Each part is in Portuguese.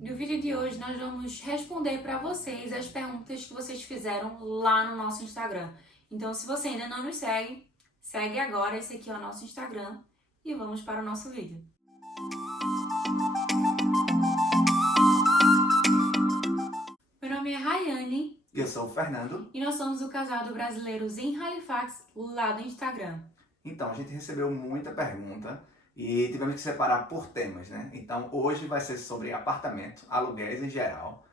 No vídeo de hoje nós vamos responder para vocês as perguntas que vocês fizeram lá no nosso Instagram. Então, se você ainda não nos segue, segue agora, esse aqui é o nosso Instagram e vamos para o nosso vídeo. Meu nome é Rayane Eu sou o Fernando. e nós somos o casal do Brasileiros em Halifax, lá do Instagram. Então, a gente recebeu muita pergunta e tivemos que separar por temas, né? Então, hoje vai ser sobre apartamento, aluguéis em geral,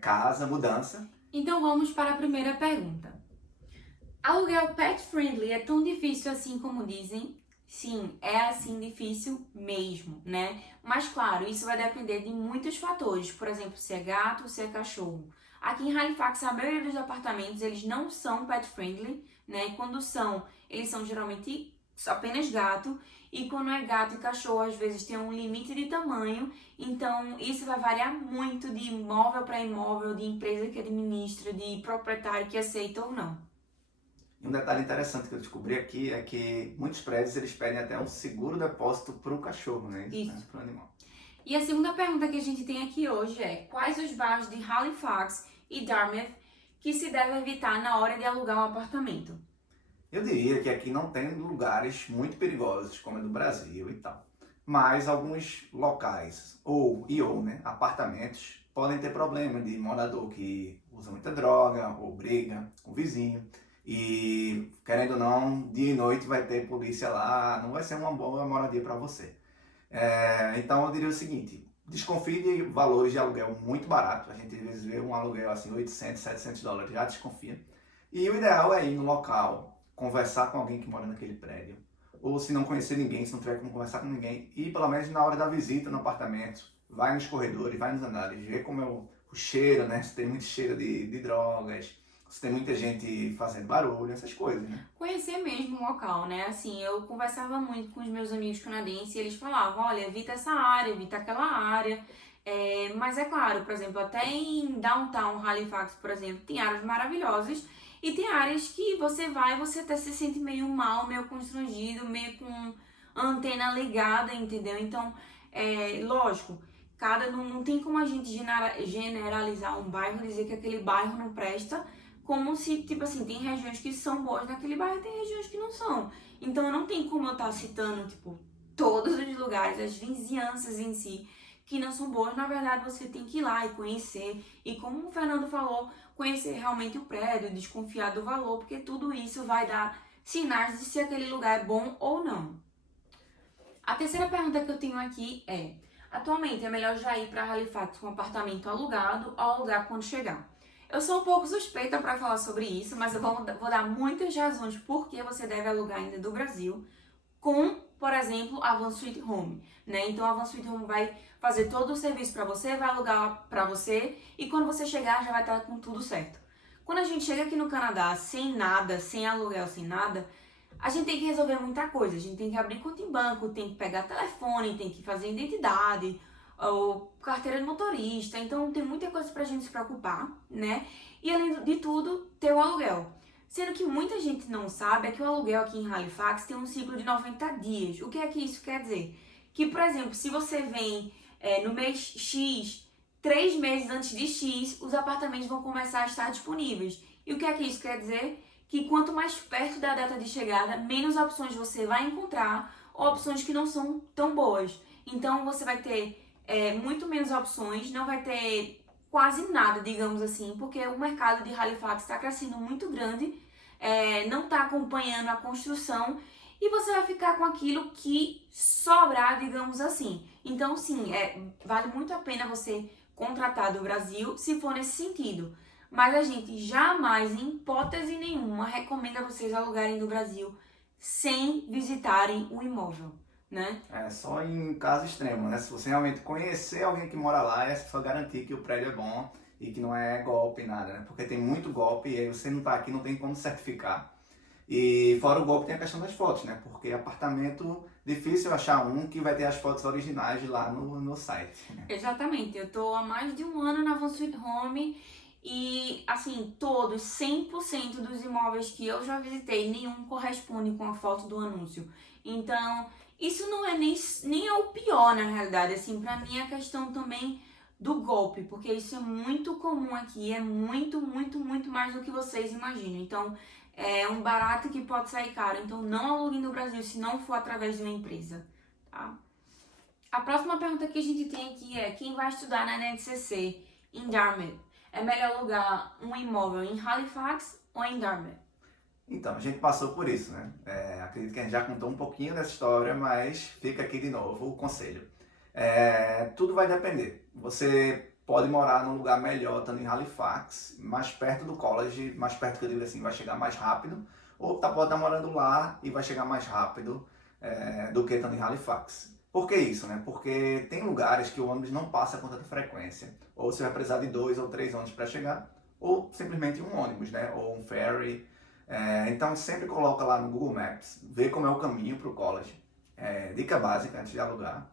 casa, mudança. Então vamos para a primeira pergunta. Aluguel pet friendly é tão difícil assim como dizem? Sim, é assim difícil mesmo, né? Mas claro, isso vai depender de muitos fatores, por exemplo, se é gato, se é cachorro. Aqui em Halifax, a maioria dos apartamentos, eles não são pet friendly, né? E quando são, eles são geralmente apenas gato, e quando é gato e cachorro, às vezes tem um limite de tamanho, então isso vai variar muito de imóvel para imóvel, de empresa que administra, de proprietário que aceita ou não. E um detalhe interessante que eu descobri aqui é que muitos prédios eles pedem até um seguro depósito para o cachorro, né? Isso. Para o animal. E a segunda pergunta que a gente tem aqui hoje é: quais os bairros de Halifax e Dartmouth que se deve evitar na hora de alugar um apartamento? Eu diria que aqui não tem lugares muito perigosos, como é do Brasil e tal. Mas alguns locais, né, apartamentos, podem ter problema de morador que usa muita droga ou briga com o vizinho. E, querendo ou não, dia e noite vai ter polícia lá, não vai ser uma boa moradia para você. Então eu diria o seguinte: desconfie de valores de aluguel muito barato. A gente às vezes vê um aluguel assim, 800, 700 dólares, já desconfia. E o ideal é ir no local, conversar com alguém que mora naquele prédio. Ou se não conhecer ninguém, se não tiver como conversar com ninguém, ir pelo menos na hora da visita no apartamento, vai nos corredores, vai nos andares, vê como é o cheiro, né? Se tem muito cheiro de drogas, se tem muita gente fazendo barulho, essas coisas, né? Conhecer mesmo o local, né? Assim, eu conversava muito com os meus amigos canadenses e eles falavam: olha, evita essa área, evita aquela área. Mas é claro, por exemplo, até em Downtown Halifax, por exemplo, tem áreas maravilhosas e tem áreas que você vai e você até se sente meio mal, meio constrangido, meio com a antena ligada, entendeu? Então, lógico, não tem como a gente generalizar um bairro, dizer que aquele bairro não presta, como se, tipo assim, tem regiões que são boas naquele bairro e tem regiões que não são. Então, não tem como eu estar citando, tipo, todos os lugares, as vizinhanças em si, que não são boas. Na verdade, você tem que ir lá e conhecer. E como o Fernando falou, conhecer realmente o prédio, desconfiar do valor, porque tudo isso vai dar sinais de se aquele lugar é bom ou não. A terceira pergunta que eu tenho aqui é: atualmente é melhor já ir para Halifax com um apartamento alugado ou alugar quando chegar? Eu sou um pouco suspeita para falar sobre isso, mas eu vou dar muitas razões por que você deve alugar ainda do Brasil com, por exemplo, a Van Sweet Home, né? Então a Van Sweet Home vai fazer todo o serviço para você, vai alugar para você e quando você chegar já vai estar com tudo certo. Quando a gente chega aqui no Canadá sem nada, sem aluguel, sem nada, a gente tem que resolver muita coisa. A gente tem que abrir conta em banco, tem que pegar telefone, tem que fazer identidade, ou carteira de motorista. Então tem muita coisa pra gente se preocupar, né? E além de tudo, ter o aluguel. Sendo que muita gente não sabe é que o aluguel aqui em Halifax tem um ciclo de 90 dias. O que é que isso quer dizer? Que, por exemplo, se você vem no mês X, 3 meses antes de X, os apartamentos vão começar a estar disponíveis. E o que é que isso quer dizer? Que quanto mais perto da data de chegada, menos opções você vai encontrar, ou opções que não são tão boas. Então você vai ter muito menos opções, não vai ter quase nada, digamos assim, porque o mercado de Halifax está crescendo muito grande, não está acompanhando a construção e você vai ficar com aquilo que sobrar, digamos assim. Então, sim, vale muito a pena você contratar do Brasil se for nesse sentido. Mas a gente jamais, em hipótese nenhuma, recomenda vocês alugarem do Brasil sem visitarem o imóvel, né? É só em caso extremo, né? Se você realmente conhecer alguém que mora lá, é só garantir que o prédio é bom e que não é golpe, nada, né? Porque tem muito golpe e aí você não tá aqui, não tem como certificar. E fora o golpe tem a questão das fotos, né? Porque apartamento, difícil achar um que vai ter as fotos originais lá no site. Exatamente, eu tô há mais de um ano na Van Sweet Home e, assim, todos, 100% dos imóveis que eu já visitei, nenhum corresponde com a foto do anúncio. Então, isso não é nem é o pior, na realidade, assim, pra mim é a questão também do golpe, porque isso é muito comum aqui, é muito, muito, muito mais do que vocês imaginam. Então, é um barato que pode sair caro. Então, não aluguem no Brasil se não for através de uma empresa, tá? A próxima pergunta que a gente tem aqui é: quem vai estudar na NSCC em Dartmouth, é melhor alugar um imóvel em Halifax ou em Dartmouth? Então, a gente passou por isso, né? Acredito que a gente já contou um pouquinho dessa história, mas fica aqui de novo o conselho. Tudo vai depender. Você pode morar num lugar melhor, estando em Halifax, mais perto do college, mais perto que eu digo assim, vai chegar mais rápido, ou pode estar morando lá e vai chegar mais rápido do que estando em Halifax. Por que isso, né? Porque tem lugares que o ônibus não passa com tanta frequência, ou você vai precisar de 2 ou 3 ônibus para chegar, ou simplesmente um ônibus, né? Ou um ferry. Então sempre coloca lá no Google Maps, vê como é o caminho para o college. Dica básica antes de alugar.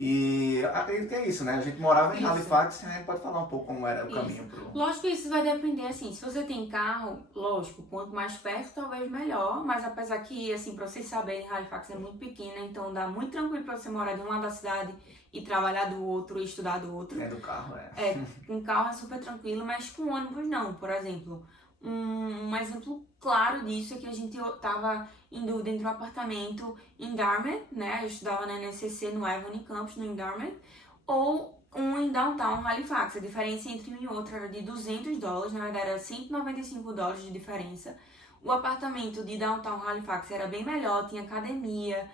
E acredito que é isso, né? A gente morava em Isso. Halifax, a gente pode falar um pouco como era o Isso. caminho pro... Lógico que isso vai depender, assim, se você tem carro, lógico, quanto mais perto, talvez melhor, mas apesar que, assim, pra vocês saberem, Halifax é muito pequena, então dá muito tranquilo pra você morar de um lado da cidade e trabalhar do outro e estudar do outro. do carro, Com carro é super tranquilo, mas com ônibus não. Por exemplo, um exemplo claro disso é que a gente tava em dúvida entre um apartamento em Dartmouth, né? Eu estudava na NSCC no Avon Campus, no Dartmouth, ou um em Downtown Halifax. A diferença entre um e outro era de $200, na verdade era $195 de diferença. O apartamento de Downtown Halifax era bem melhor, tinha academia,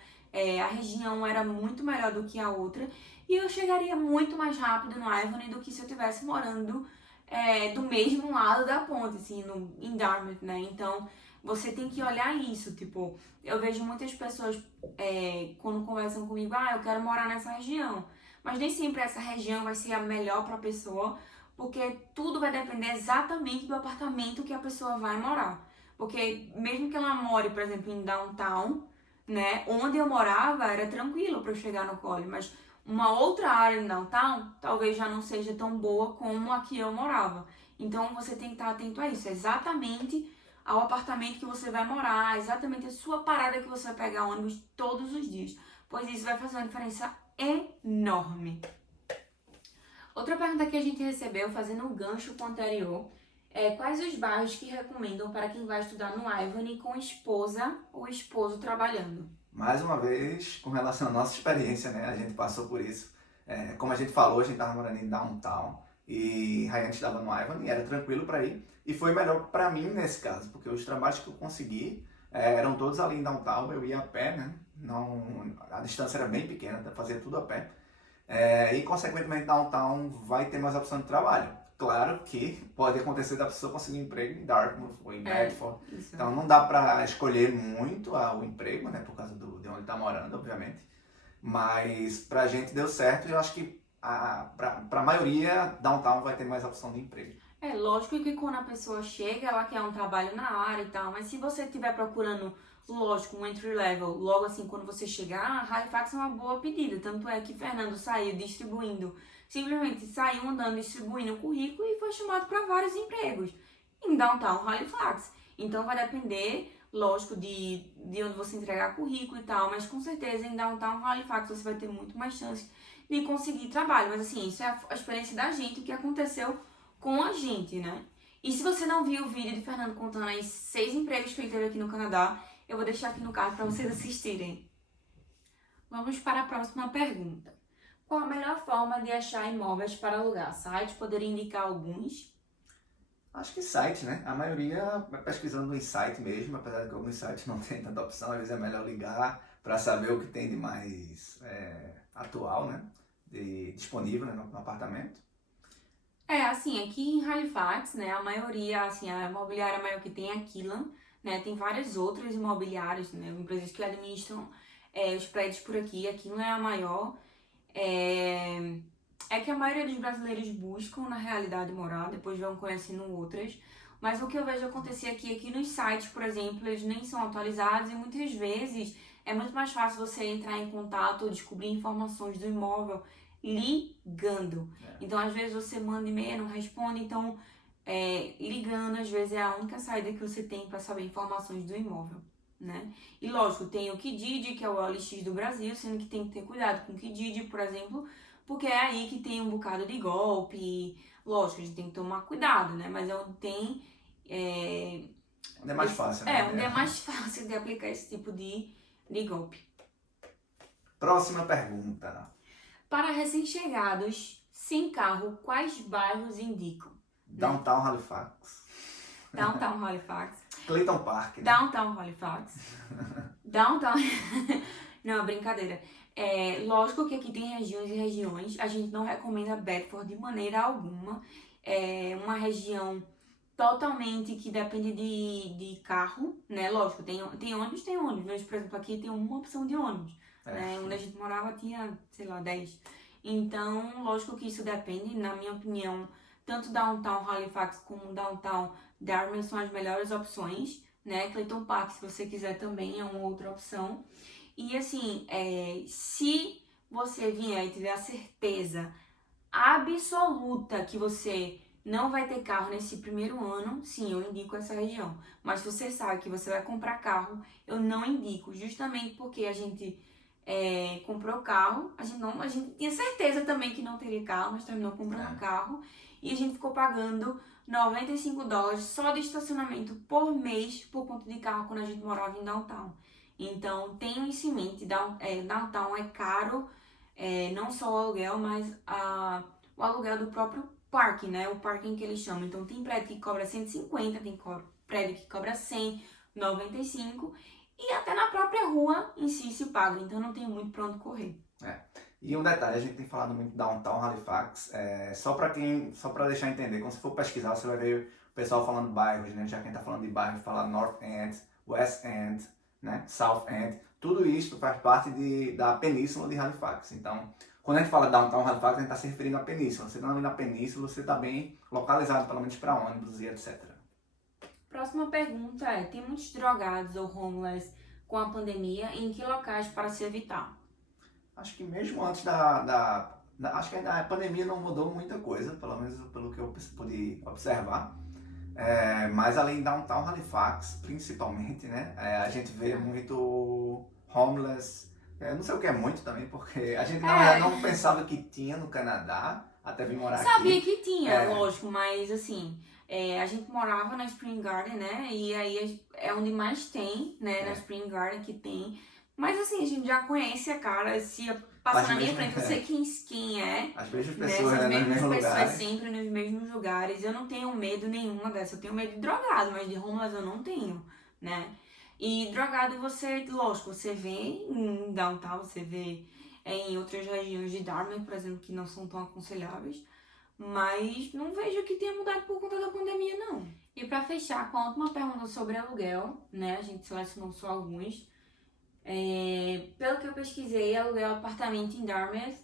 a região era muito melhor do que a outra, e eu chegaria muito mais rápido no Avon do que se eu estivesse morando do mesmo lado da ponte, assim, em Dartmouth, né? Então, você tem que olhar isso, tipo, eu vejo muitas pessoas quando conversam comigo, eu quero morar nessa região, mas nem sempre essa região vai ser a melhor para a pessoa, porque tudo vai depender exatamente do apartamento que a pessoa vai morar. Porque mesmo que ela more, por exemplo, em Downtown, né, onde eu morava era tranquilo para eu chegar no college, mas uma outra área em Downtown talvez já não seja tão boa como a que eu morava. Então você tem que estar atento a isso, exatamente ao apartamento que você vai morar, exatamente a sua parada que você vai pegar ônibus todos os dias, pois isso vai fazer uma diferença enorme. Outra pergunta que a gente recebeu, fazendo um gancho com o anterior, quais os bairros que recomendam para quem vai estudar no Ivany com esposa ou esposo trabalhando? Mais uma vez, com relação à nossa experiência, né? A gente passou por isso. Como a gente falou, a gente estava morando em Downtown e a gente estava no Ivany, era tranquilo para ir. E foi melhor para mim nesse caso, porque os trabalhos que eu consegui eram todos ali em Downtown, eu ia a pé, né? Não, a distância era bem pequena, fazia tudo a pé. E consequentemente Downtown vai ter mais opção de trabalho. Claro que pode acontecer da pessoa conseguir um emprego em Dartmouth ou em Bedford. Então não dá para escolher muito o emprego, né? Por causa de onde está morando, obviamente. Mas pra gente deu certo e eu acho que pra maioria Downtown vai ter mais opção de emprego. Lógico que quando a pessoa chega, ela quer um trabalho na área e tal, mas se você estiver procurando, lógico, um entry level, logo assim, quando você chegar, Halifax é uma boa pedida. Tanto é que Fernando saiu distribuindo, simplesmente saiu andando distribuindo o currículo e foi chamado para vários empregos em Downtown Halifax. Então vai depender, lógico, de onde você entregar currículo e tal, mas com certeza em Downtown Halifax você vai ter muito mais chance de conseguir trabalho. Mas assim, isso é a experiência da gente, o que aconteceu com a gente, né? E se você não viu o vídeo de Fernando contando aí 6 empregos que ele teve aqui no Canadá, eu vou deixar aqui no card para vocês assistirem. Vamos para a próxima pergunta. Qual a melhor forma de achar imóveis para alugar? Site, poderia indicar alguns? Acho que site, né? A maioria vai pesquisando em site mesmo, apesar de que alguns sites não tem tanta opção, às vezes é melhor ligar para saber o que tem de mais atual, né? Disponível, né, no apartamento. Assim, aqui em Halifax, né, a maioria, assim, a imobiliária maior que tem é a Killam, né, tem várias outras imobiliárias, né, empresas que administram os prédios por aqui, a Killam é a maior. É que a maioria dos brasileiros buscam, na realidade, morar, depois vão conhecendo outras, mas o que eu vejo acontecer aqui é que nos sites, por exemplo, eles nem são atualizados e muitas vezes é muito mais fácil você entrar em contato ou descobrir informações do imóvel ligando. Então, às vezes você manda e-mail, não responde, então ligando, às vezes é a única saída que você tem para saber informações do imóvel, né? E lógico, tem o Kijiji, que é o OLX do Brasil, sendo que tem que ter cuidado com o Kijiji, por exemplo, porque é aí que tem um bocado de golpe. Lógico, a gente tem que tomar cuidado, né? Mas é onde tem... Onde é mais fácil, onde né? é mais fácil de aplicar esse tipo de golpe. Próxima pergunta. Para recém-chegados sem carro, quais bairros indicam? Downtown Halifax. Downtown Halifax. Clayton Park. Né? Downtown Halifax. Downtown... Não, brincadeira. Lógico que aqui tem regiões e regiões. A gente não recomenda Bedford de maneira alguma. É uma região totalmente que depende de carro, né? Lógico, tem ônibus, mas, por exemplo, aqui tem uma opção de ônibus. Né? Onde a gente morava tinha, sei lá, 10. Então, lógico que isso depende. Na minha opinião, tanto Downtown Halifax como Downtown Dartmouth são as melhores opções, né? Clayton Park, se você quiser, também é uma outra opção. E assim, se você vier e tiver a certeza absoluta que você não vai ter carro nesse primeiro ano, sim, eu indico essa região. Mas se você sabe que você vai comprar carro, eu não indico, justamente porque a gente comprou carro, a gente tinha certeza também que não teria carro, mas terminou comprando carro e a gente ficou pagando $95 só de estacionamento por mês por conta de carro quando a gente morava em Downtown. Então, tenham isso em mente, Downtown é caro, não só o aluguel, mas o aluguel do próprio parking, né? O parking que eles chamam. Então, tem prédio que cobra 150, tem prédio que cobra 100, 95 e até na própria rua em si se paga. Então, não tem muito pra onde correr. E um detalhe, a gente tem falado muito Downtown Halifax, só para deixar entender, quando você for pesquisar, você vai ver o pessoal falando bairros, né? Já quem tá falando de bairros fala North End, West End, né? South End, tudo isso faz parte da península de Halifax. Então, quando a gente fala Downtown Halifax, a gente está se referindo à península. Você está na península, você está bem localizado, pelo menos para ônibus e etc. Próxima pergunta tem muitos drogados ou homeless com a pandemia, em que locais para se evitar? Acho que mesmo antes acho que a pandemia não mudou muita coisa, pelo menos pelo que eu pude observar. Mas além de Downtown Halifax, principalmente, né? A gente vê muito homeless. Não sei o que é muito também, porque a gente não pensava que tinha no Canadá, até vir morar aqui. Sabia que tinha, lógico, mas assim, a gente morava na Spring Garden, né? E aí é onde mais tem, né? Na Spring Garden que tem. Mas assim, a gente já conhece a cara, se passar na minha frente, eu sei quem é. As mesmas pessoas, né? As mesmas pessoas sempre nos mesmos lugares. Eu não tenho medo nenhuma dessa. Eu tenho medo de drogado, mas de homeless eu não tenho, né? E drogado você, lógico, você vê em Downtown, você vê em outras regiões de Dartmouth, por exemplo, que não são tão aconselháveis. Mas não vejo que tenha mudado por conta da pandemia, não. E pra fechar com a última pergunta sobre aluguel, né? A gente selecionou só alguns. Pelo que eu pesquisei, aluguel apartamento em Dartmouth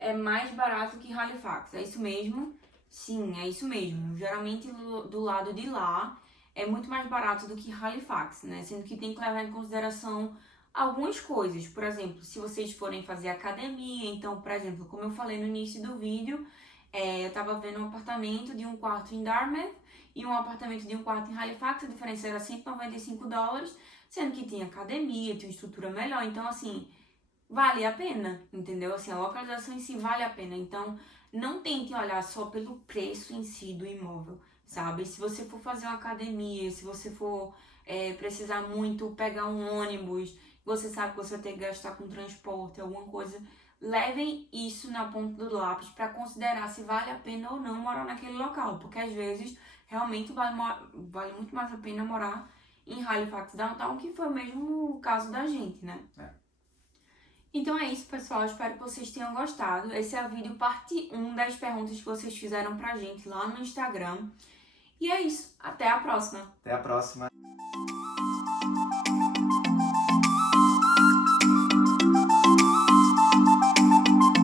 é mais barato que Halifax. É isso mesmo? Sim, é isso mesmo. Geralmente do lado de lá é muito mais barato do que Halifax, né? Sendo que tem que levar em consideração algumas coisas. Por exemplo, se vocês forem fazer academia, então, por exemplo, como eu falei no início do vídeo, eu tava vendo um apartamento de um quarto em Dartmouth e um apartamento de um quarto em Halifax, a diferença era $195, sendo que tinha academia, tinha estrutura melhor, então assim, vale a pena, entendeu? Assim, a localização em si vale a pena, então não tente olhar só pelo preço em si do imóvel, sabe? Se você for fazer uma academia, se você for precisar muito pegar um ônibus, você sabe que você vai ter que gastar com transporte, alguma coisa, levem isso na ponta do lápis para considerar se vale a pena ou não morar naquele local, porque às vezes realmente vale muito mais a pena morar em Halifax Downtown, que foi mesmo o caso da gente, né? Então é isso, pessoal. Espero que vocês tenham gostado. Esse é o vídeo parte 1 das perguntas que vocês fizeram pra gente lá no Instagram. E é isso. Até a próxima. Até a próxima.